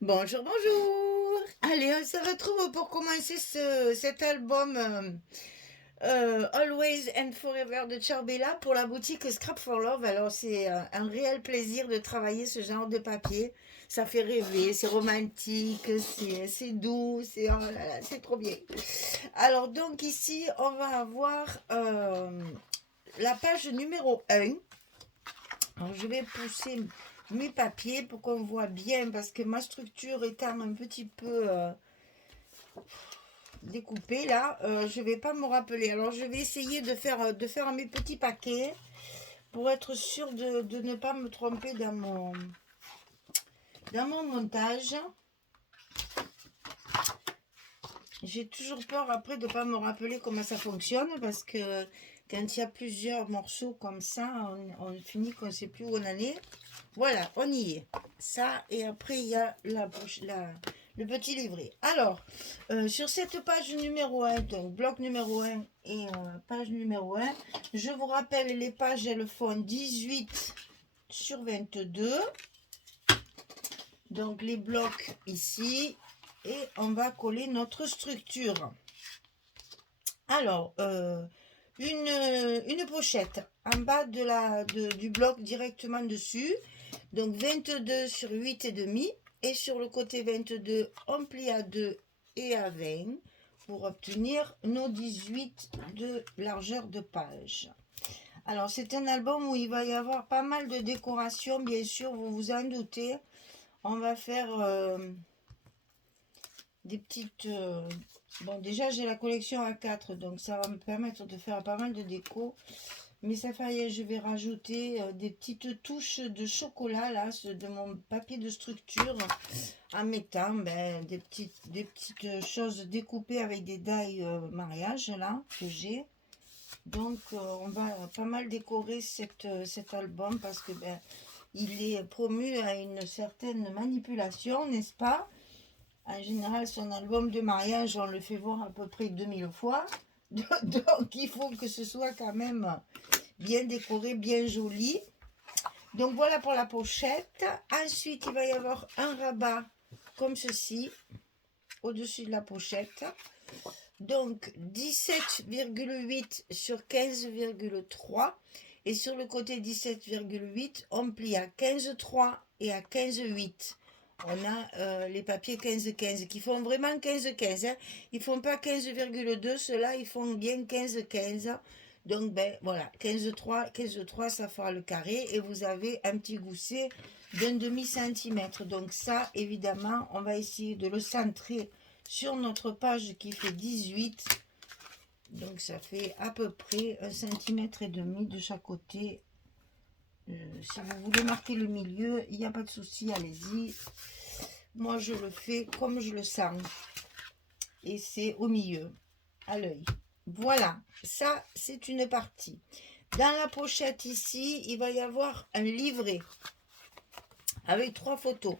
Bonjour, bonjour. Allez, on se retrouve pour commencer cet album Always and Forever de Charbella pour la boutique Scrap for Love. Alors, c'est un réel plaisir de travailler ce genre de papier. Ça fait rêver, c'est romantique, c'est doux, oh là là, c'est trop bien. Alors, donc ici, on va avoir la page numéro 1. Alors, je vais pousser mes papiers pour qu'on voit bien parce que ma structure étant un petit peu découpée là, je vais pas me rappeler. Alors, je vais essayer de faire mes petits paquets pour être sûr de ne pas me tromper dans mon montage. J'ai toujours peur après de ne pas me rappeler comment ça fonctionne parce que quand il y a plusieurs morceaux comme ça, on finit qu'on ne sait plus où on en est. Voilà, on y est. Ça, et après, il y a le petit livret. Alors, sur cette page numéro 1, donc bloc numéro 1 et page numéro 1, je vous rappelle, les pages, elles font 18 sur 22. Donc, les blocs ici. Et on va coller notre structure. Alors, une pochette en bas du bloc directement dessus. Donc 22 sur 8,5 et sur le côté 22, on plie à 2 et à 20 pour obtenir nos 18 de largeur de page. Alors c'est un album où il va y avoir pas mal de décorations, bien sûr, vous vous en doutez. On va faire des petites... bon, déjà j'ai la collection A4, donc ça va me permettre de faire pas mal de déco. Mais ça fait rien, je vais rajouter des petites touches de chocolat là, de mon papier de structure, en mettant des petites choses découpées avec des die mariage là que j'ai. Donc on va pas mal décorer cet album parce que il est promu à une certaine manipulation, n'est-ce pas? En général, son album de mariage, on le fait voir à peu près 2000 fois. Donc il faut que ce soit quand même bien décoré, bien joli. Donc voilà pour la pochette. Ensuite, il va y avoir un rabat comme ceci au-dessus de la pochette. Donc 17,8 sur 15,3. Et sur le côté 17,8, on plie à 15,3 et à 15,8. On a les papiers 15-15 qui font vraiment 15-15. Hein. Ils ne font pas 15,2, ceux-là, ils font bien 15-15. Donc, voilà, 15,3, ça fera le carré. Et vous avez un petit gousset d'un demi-centimètre. Donc ça, évidemment, on va essayer de le centrer sur notre page qui fait 18. Donc ça fait à peu près 1,5 cm de chaque côté. Si vous voulez marquer le milieu, il n'y a pas de souci, allez-y. Moi, je le fais comme je le sens. Et c'est au milieu, à l'œil. Voilà, ça, c'est une partie. Dans la pochette ici, il va y avoir un livret avec 3 photos.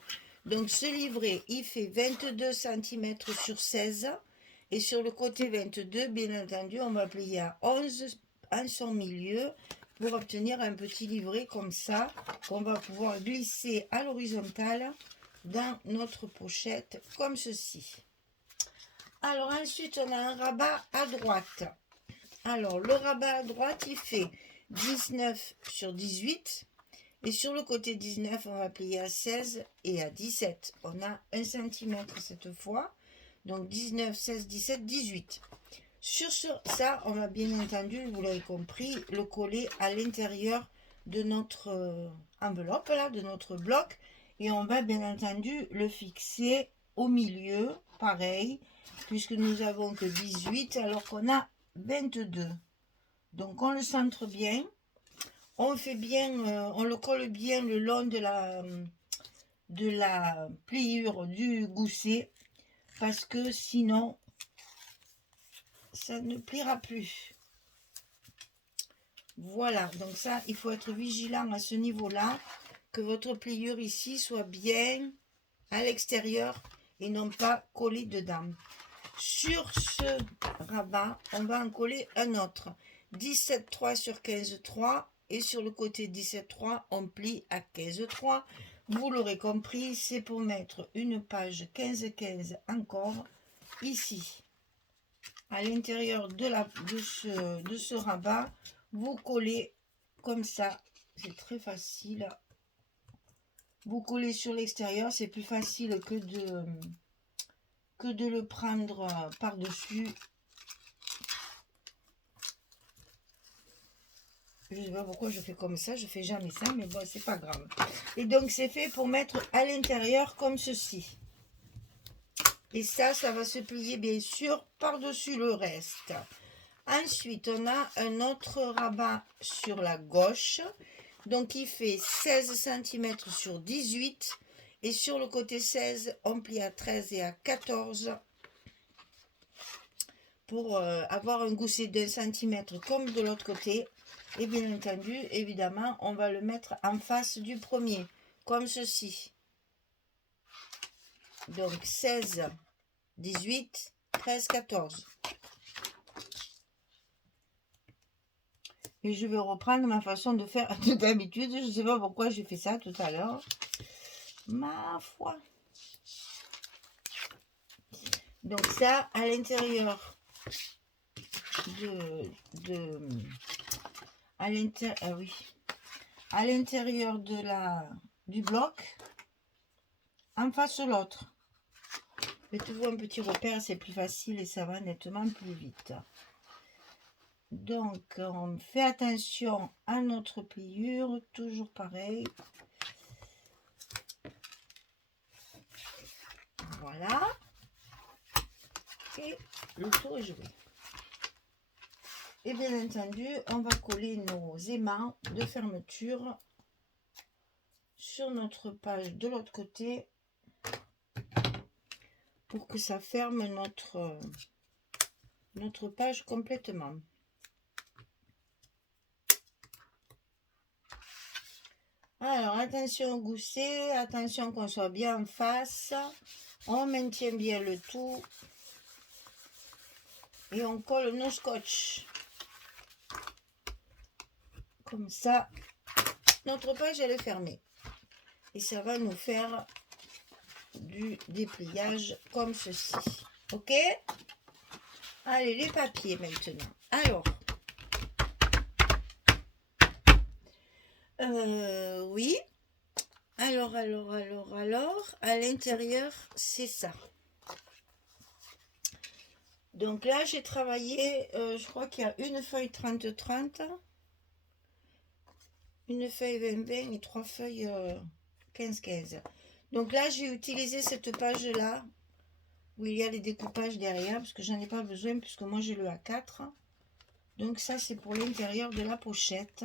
Donc, ce livret, il fait 22 cm sur 16. Et sur le côté 22, bien entendu, on va plier à 11 en son milieu pour obtenir un petit livret comme ça qu'on va pouvoir glisser à l'horizontale dans notre pochette comme ceci. Alors ensuite, on a un rabat à droite. Alors, le rabat à droite, il fait 19 sur 18. Et sur le côté 19, on va plier à 16 et à 17. On a 1 cm cette fois. Donc 19, 16, 17, 18. Sur ça, on va bien entendu, vous l'avez compris, le coller à l'intérieur de notre enveloppe, là, de notre bloc. Et on va bien entendu le fixer au milieu, pareil, puisque nous avons que 18 alors qu'on a 22. Donc on le centre bien. On fait bien, on le colle bien le long de la pliure du gousset parce que sinon ça ne pliera plus. Voilà, donc ça, il faut être vigilant à ce niveau-là, que votre pliure ici soit bien à l'extérieur et non pas collée dedans. Sur ce rabat, on va en coller un autre. 17,3 sur 15,3 et sur le côté 17,3, on plie à 15,3 Vous l'aurez compris, c'est pour mettre une page 15-15 encore ici. À l'intérieur de ce rabat, vous collez comme ça. C'est très facile. Vous collez sur l'extérieur, c'est plus facile que de le prendre par-dessus. Je ne sais pas pourquoi je fais comme ça, je fais jamais ça, mais bon, c'est pas grave. Et donc, c'est fait pour mettre à l'intérieur comme ceci. Et ça va se plier bien sûr par-dessus le reste. Ensuite, on a un autre rabat sur la gauche. Donc, il fait 16 cm sur 18. Et sur le côté 16, on plie à 13 et à 14 pour avoir un gousset d'1 centimètre comme de l'autre côté. Et bien entendu, évidemment, on va le mettre en face du premier, comme ceci. Donc 16, 18, 13, 14. Et je vais reprendre ma façon de faire d'habitude. Je ne sais pas pourquoi j'ai fait ça tout à l'heure. Ma foi. Donc ça, à l'intérieur à l'intérieur du bloc, en face de l'autre. Mettez-vous un petit repère, c'est plus facile et ça va nettement plus vite. Donc, on fait attention à notre pliure, toujours pareil. Voilà. Et le tour est joué. Et bien entendu, on va coller nos aimants de fermeture sur notre page de l'autre côté pour que ça ferme notre page complètement. Alors, attention au gousset, attention qu'on soit bien en face. On maintient bien le tout. Et on colle nos scotch. Comme ça, notre page, elle est fermée. Et ça va nous faire du dépliage comme ceci. Ok? Allez, les papiers maintenant. Alors, oui. Alors, à l'intérieur, c'est ça. Donc là, j'ai travaillé, je crois qu'il y a une feuille 30-30, une feuille 20-20 et 3 feuilles 15-15. Donc là, j'ai utilisé cette page-là, où il y a les découpages derrière, parce que j'en ai pas besoin, puisque moi j'ai le A4. Donc ça, c'est pour l'intérieur de la pochette.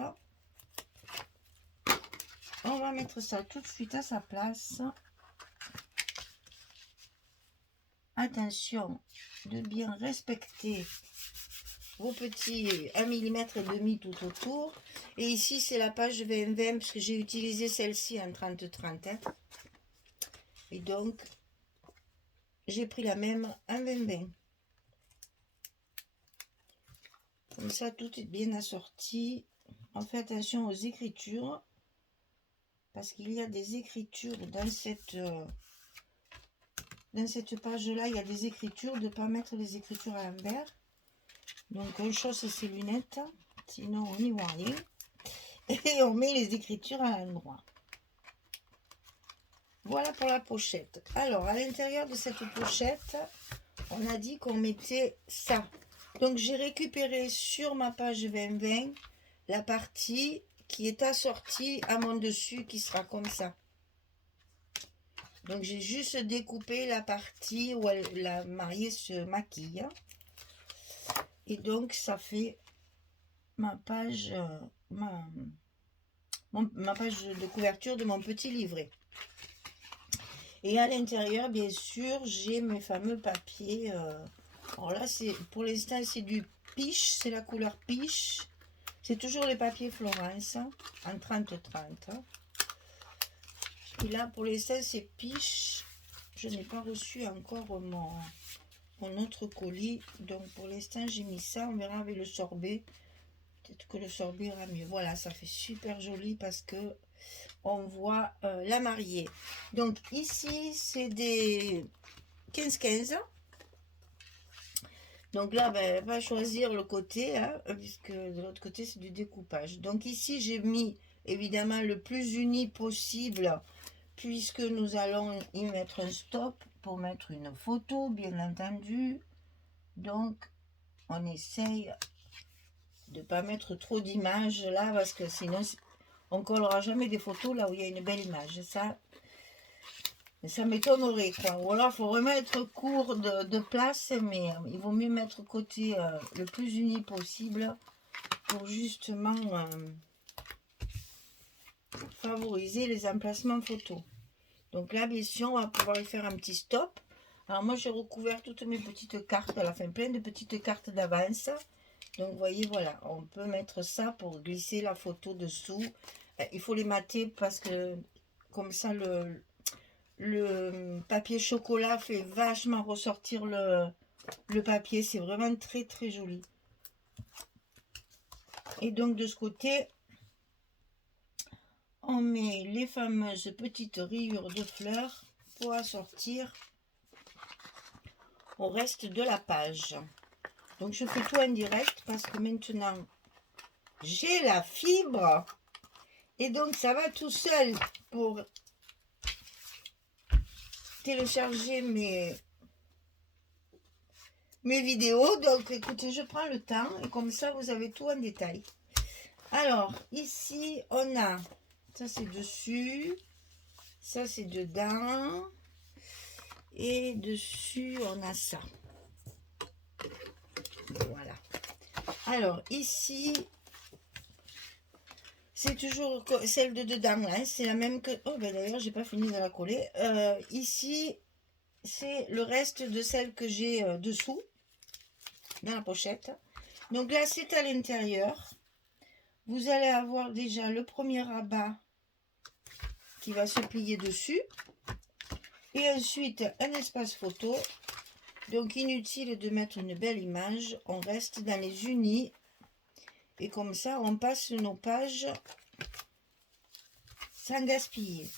On va mettre ça tout de suite à sa place. Attention de bien respecter vos petits 1,5 mm tout autour. Et ici, c'est la page 20-20, parce que j'ai utilisé celle-ci en 30-30. Hein. Et donc, j'ai pris la même en 20-20. Comme ça, tout est bien assorti. On fait attention aux écritures. Parce qu'il y a des écritures dans cette page-là. Il y a des écritures, de ne pas mettre les écritures à l'envers. Donc, on chausse ses lunettes. Sinon, on n'y voit rien. Et on met les écritures à l'endroit. Voilà pour la pochette. Alors, à l'intérieur de cette pochette, on a dit qu'on mettait ça. Donc, j'ai récupéré sur ma page 20-20 la partie qui est assortie à mon dessus, qui sera comme ça. Donc, j'ai juste découpé la partie où la mariée se maquille. Et donc, ça fait ma page, ma page de couverture de mon petit livret. Et à l'intérieur, bien sûr, j'ai mes fameux papiers. Alors là, pour l'instant, c'est du piche, c'est la couleur piche. C'est toujours les papiers Florence en 30-30. Et là, pour l'instant, c'est piche. Je n'ai pas reçu encore mon autre colis. Donc, pour l'instant, j'ai mis ça. On verra avec le sorbet. Peut-être que le sorbet ira mieux. Voilà, ça fait super joli parce que on voit la mariée. Donc ici, c'est des 15-15. Donc là, ben, elle va choisir le côté, hein, puisque de l'autre côté, c'est du découpage. Donc ici, j'ai mis évidemment le plus uni possible, puisque nous allons y mettre un stop pour mettre une photo, bien entendu. Donc, on essaye de ne pas mettre trop d'images là, parce que sinon, on ne collera jamais des photos là où il y a une belle image. Ça m'étonnerait, quoi. Ou alors, il faut remettre court de place, mais il vaut mieux mettre côté le plus uni possible pour justement favoriser les emplacements photos. Donc là, bien sûr, on va pouvoir y faire un petit stop. Alors moi, j'ai recouvert toutes mes petites cartes, elle a fait plein de petites cartes d'avance. Donc, vous voyez, voilà, on peut mettre ça pour glisser la photo dessous. Il faut les mater parce que, comme ça, le papier chocolat fait vachement ressortir le papier. C'est vraiment très, très joli. Et donc, de ce côté, on met les fameuses petites rayures de fleurs pour assortir au reste de la page. Donc, je fais tout en direct parce que maintenant, j'ai la fibre. Et donc, ça va tout seul pour télécharger mes vidéos. Donc, écoutez, je prends le temps et comme ça, vous avez tout en détail. Alors, ici, on a, ça c'est dessus, ça c'est dedans, et dessus, on a ça. Voilà. Alors, ici, c'est toujours celle de dedans, là, c'est la même que... Oh, ben d'ailleurs, j'ai pas fini de la coller. Ici, c'est le reste de celle que j'ai dessous, dans la pochette. Donc là, c'est à l'intérieur. Vous allez avoir déjà le premier rabat qui va se plier dessus. Et ensuite, un espace photo. Donc, inutile de mettre une belle image. On reste dans les unis. Et comme ça, on passe nos pages sans gaspiller.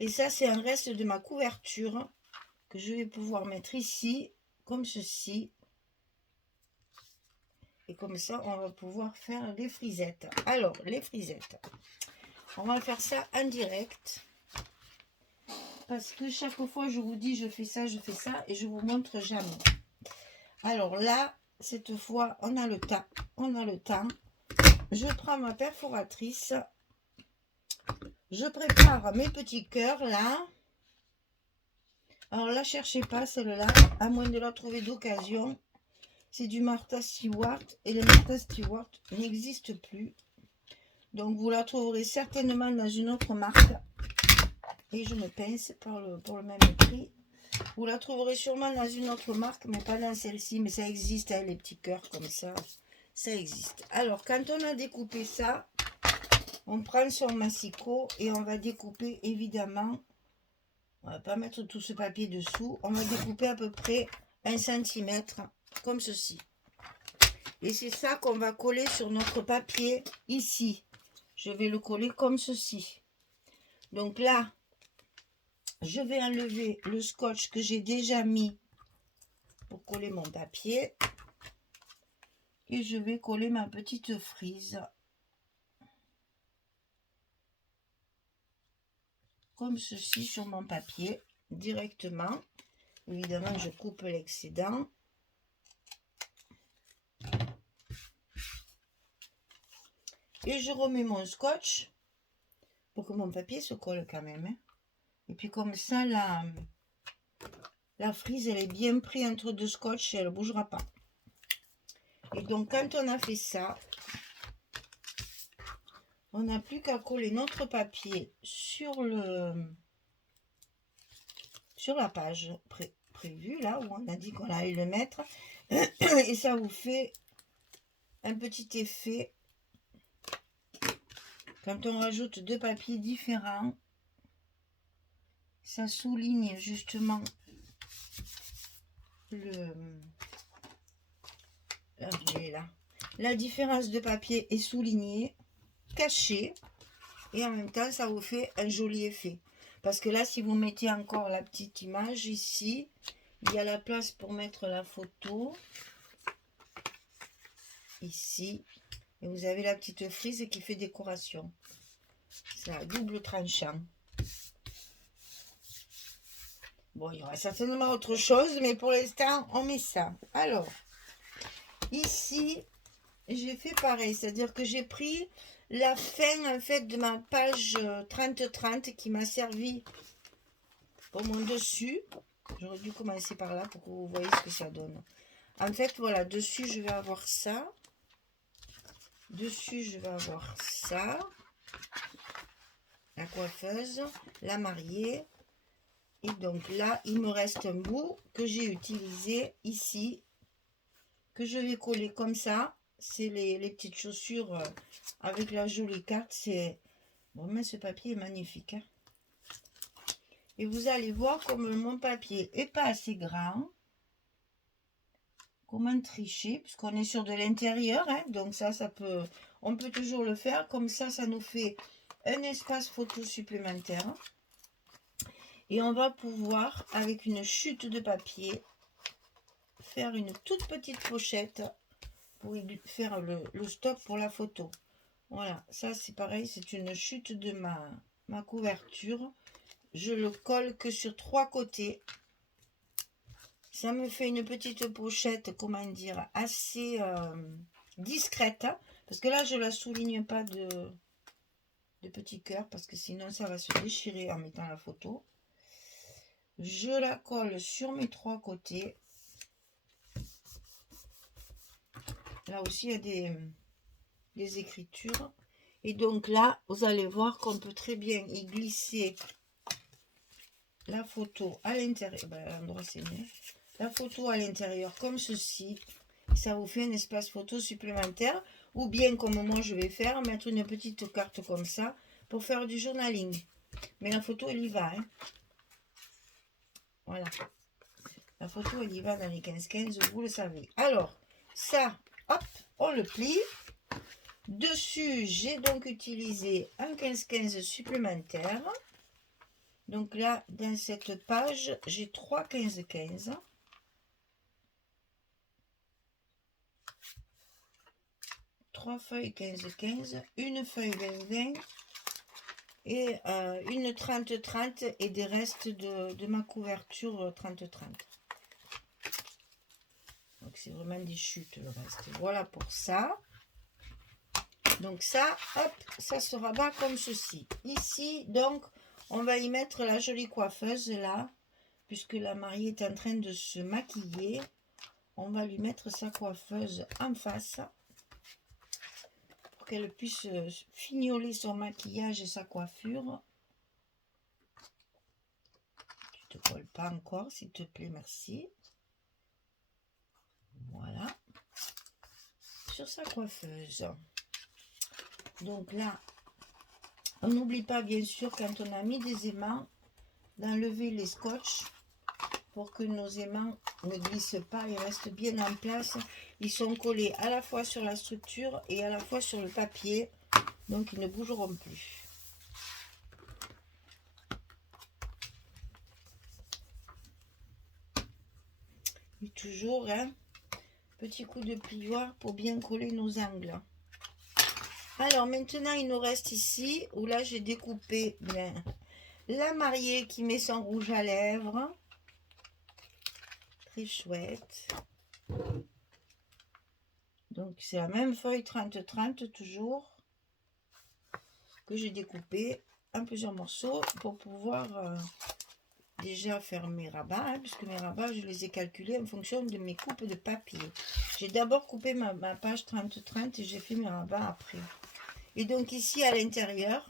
Et ça, c'est un reste de ma couverture que je vais pouvoir mettre ici, comme ceci. Et comme ça, on va pouvoir faire les frisettes. Alors, les frisettes. On va faire ça en direct. Parce que chaque fois, je vous dis, je fais ça, et je vous montre jamais. Alors là, cette fois, on a le temps. On a le temps. Je prends ma perforatrice. Je prépare mes petits cœurs, là. Alors là, cherchez pas celle-là, à moins de la trouver d'occasion. C'est du Martha Stewart. Et le Martha Stewart n'existe plus. Donc, vous la trouverez certainement dans une autre marque. Et je me pince pour le même prix. Vous la trouverez sûrement dans une autre marque, mais pas dans celle-ci. Mais ça existe, hein, les petits cœurs comme ça. Ça existe. Alors, quand on a découpé ça, on prend son massicot et on va découper, évidemment. On va pas mettre tout ce papier dessous. On va découper à peu près 1 cm, comme ceci. Et c'est ça qu'on va coller sur notre papier ici. Je vais le coller comme ceci. Donc là, je vais enlever le scotch que j'ai déjà mis pour coller mon papier. Et je vais coller ma petite frise. Comme ceci sur mon papier, directement. Évidemment, je coupe l'excédent. Et je remets mon scotch pour que mon papier se colle quand même. Hein. Et puis comme ça, la frise, elle est bien prise entre deux scotch et elle ne bougera pas. Et donc, quand on a fait ça, on n'a plus qu'à coller notre papier sur la page prévue, là où on a dit qu'on allait le mettre. Et ça vous fait un petit effet. Quand on rajoute deux papiers différents, ça souligne justement la différence de papier est soulignée, cachée. et en même temps ça vous fait un joli effet. Parce que là, si vous mettez encore la petite image ici, il y a la place pour mettre la photo ici, et vous avez la petite frise qui fait décoration. C'est à double tranchant. Bon, il y aura certainement autre chose, mais pour l'instant, on met ça. Alors, ici, j'ai fait pareil, c'est-à-dire que j'ai pris la fin en fait de ma page 30-30 qui m'a servi pour mon dessus. J'aurais dû commencer par là pour que vous voyez ce que ça donne. En fait, voilà, dessus, je vais avoir ça. Dessus, je vais avoir ça. La coiffeuse, la mariée. Et donc là, il me reste un bout que j'ai utilisé ici, que je vais coller comme ça. C'est les petites chaussures avec la jolie carte. C'est bon, mais ce papier est magnifique. Hein. Et vous allez voir comme mon papier est pas assez grand. Comment tricher, puisqu'on est sur de l'intérieur. Hein, donc ça peut, on peut toujours le faire. Comme ça nous fait un espace photo supplémentaire. Et on va pouvoir, avec une chute de papier, faire une toute petite pochette pour faire le stock pour la photo. Voilà, ça c'est pareil, c'est une chute de ma couverture. Je le colle que sur 3 côtés. Ça me fait une petite pochette, comment dire, assez discrète. Parce que là, je ne la souligne pas de petits cœurs, parce que sinon ça va se déchirer en mettant la photo. Je la colle sur mes 3 côtés. Là aussi, il y a des écritures. Et donc là, vous allez voir qu'on peut très bien y glisser la photo à l'intérieur. Ben, l'endroit, c'est mieux. La photo à l'intérieur comme ceci. Ça vous fait un espace photo supplémentaire. Ou bien, comme moi je vais faire, mettre une petite carte comme ça pour faire du journaling. Mais la photo, elle y va. Hein. Voilà. La photo, elle y va dans les 15-15, vous le savez. Alors, ça, hop, on le plie. Dessus, j'ai donc utilisé un 15-15 supplémentaire. Donc là, dans cette page, j'ai 3 15-15. Trois feuilles 15-15, une feuille 20-20 et une 30-30 et des restes de ma couverture 30-30. Donc c'est vraiment des chutes le reste. Voilà pour ça. Donc ça, hop, ça se rabat comme ceci. Ici, donc, on va y mettre la jolie coiffeuse là, puisque la mariée est en train de se maquiller. On va lui mettre sa coiffeuse en face pour qu'elle puisse fignoler son maquillage et sa coiffure. Tu te colles pas encore, s'il te plaît, merci. Voilà. Sur sa coiffeuse. Donc là, on n'oublie pas bien sûr quand on a mis des aimants d'enlever les scotch pour que nos aimants ne glissent pas et restent bien en place. Ils sont collés à la fois sur la structure et à la fois sur le papier, donc ils ne bougeront plus. Et toujours un petit coup de plioir pour bien coller nos angles. Alors maintenant il nous reste ici où là j'ai découpé bien la mariée qui met son rouge à lèvres. Très chouette. Donc c'est la même feuille 30-30 toujours que j'ai découpé en plusieurs morceaux pour pouvoir déjà faire mes rabats, hein, puisque mes rabats je les ai calculés en fonction de mes coupes de papier. J'ai d'abord coupé ma page 30-30 et j'ai fait mes rabats après. Et donc ici à l'intérieur,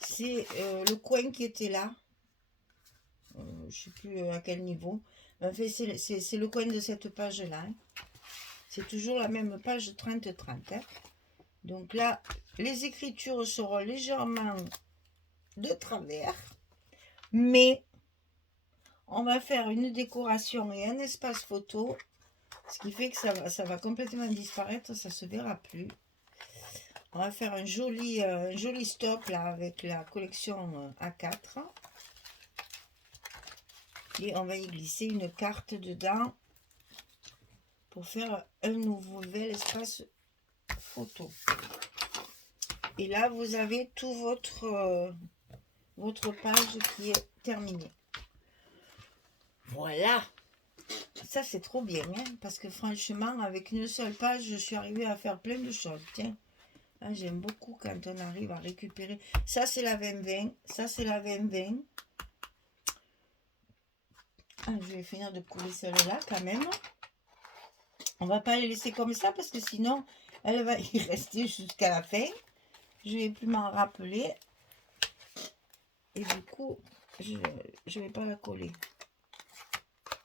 c'est le coin qui était là. Je ne sais plus à quel niveau. En fait, c'est le coin de cette page-là. Hein. C'est toujours la même page 30-30. Hein. Donc là, les écritures seront légèrement de travers. Mais on va faire une décoration et un espace photo. Ce qui fait que ça va complètement disparaître. Ça ne se verra plus. On va faire un joli stop là avec la collection A4. Et on va y glisser une carte dedans pour faire un nouvel espace photo. Et là, vous avez tout votre page qui est terminée. Voilà. Ça, c'est trop bien, hein, parce que franchement, avec une seule page, je suis arrivée à faire plein de choses. Tiens, j'aime beaucoup quand on arrive à récupérer. Ça, c'est la 20-20. Ça, c'est la 20-20. Je vais finir de couler celle-là quand même. On va pas les laisser comme ça parce que sinon, elle va y rester jusqu'à la fin. Je vais plus m'en rappeler. Et du coup, je vais pas la coller.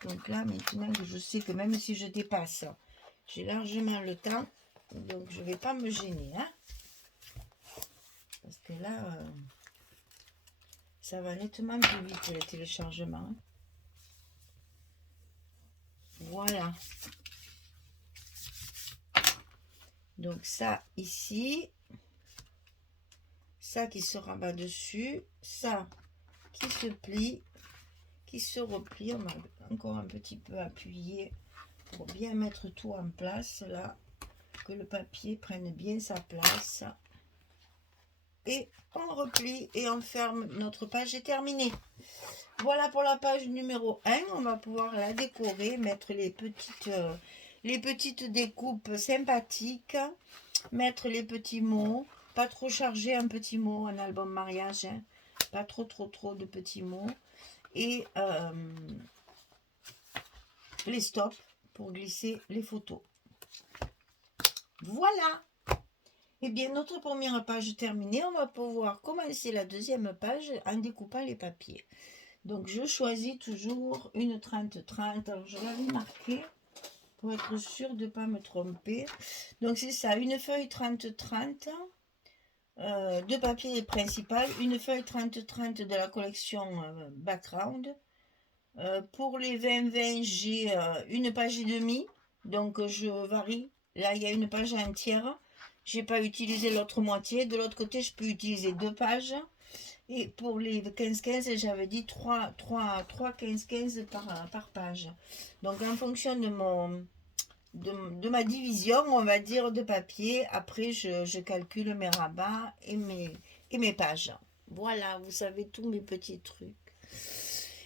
Donc là, maintenant que je sais que même si je dépasse, j'ai largement le temps. Donc, je vais pas me gêner. Hein, parce que là, ça va nettement plus vite le téléchargement. Hein. Voilà. Donc ça, ici. Ça qui se rabat dessus. Ça qui se plie. Qui se replie. On va encore un petit peu appuyer pour bien mettre tout en place. Là, que le papier prenne bien sa place. Et on replie et on ferme. Notre page est terminée. Voilà pour la page numéro 1. On va pouvoir la décorer, mettre les petites découpes sympathiques, mettre les petits mots, pas trop chargé un petit mot, un album mariage, hein. Pas trop de petits mots. Et les stops pour glisser les photos. Voilà. Et bien, notre première page terminée, on va pouvoir commencer la deuxième page en découpant les papiers. Donc, je choisis toujours une 30-30. Alors, je l'avais marqué pour être sûre de ne pas me tromper. Donc, c'est ça, une feuille 30-30 de papier principal, une feuille 30-30 de la collection Background. Pour les 20-20, j'ai une page et demie. Donc, je varie. Là, il y a une page entière. Je n'ai pas utilisé l'autre moitié. De l'autre côté, je peux utiliser 2 pages. Et pour les 15-15, j'avais dit 3 15-15 par page. Donc, en fonction de ma division, on va dire, de papier, après, je calcule mes rabats et mes pages. Voilà, vous savez tous mes petits trucs.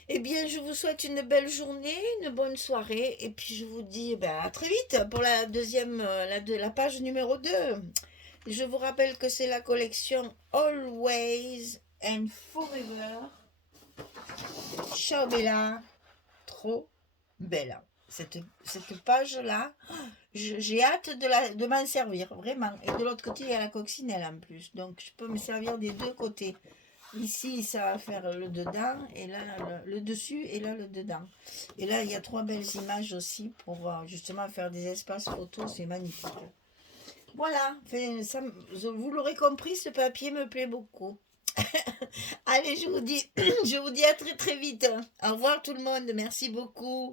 Eh bien, je vous souhaite une belle journée, une bonne soirée. Et puis, je vous dis à très vite pour la deuxième, la page numéro 2. Je vous rappelle que c'est la collection Always and Forever. Ciao Bella. Trop belle. Cette page-là, j'ai hâte de m'en servir, vraiment. Et de l'autre côté, il y a la coccinelle en plus. Donc, je peux me servir des deux côtés. Ici, ça va faire le dedans, et là, le dessus, et là, le dedans. Et là, il y a 3 belles images aussi pour justement faire des espaces photos. C'est magnifique. Voilà, vous l'aurez compris, ce papier me plaît beaucoup. Allez, je vous dis à très très vite. Au revoir tout le monde, merci beaucoup.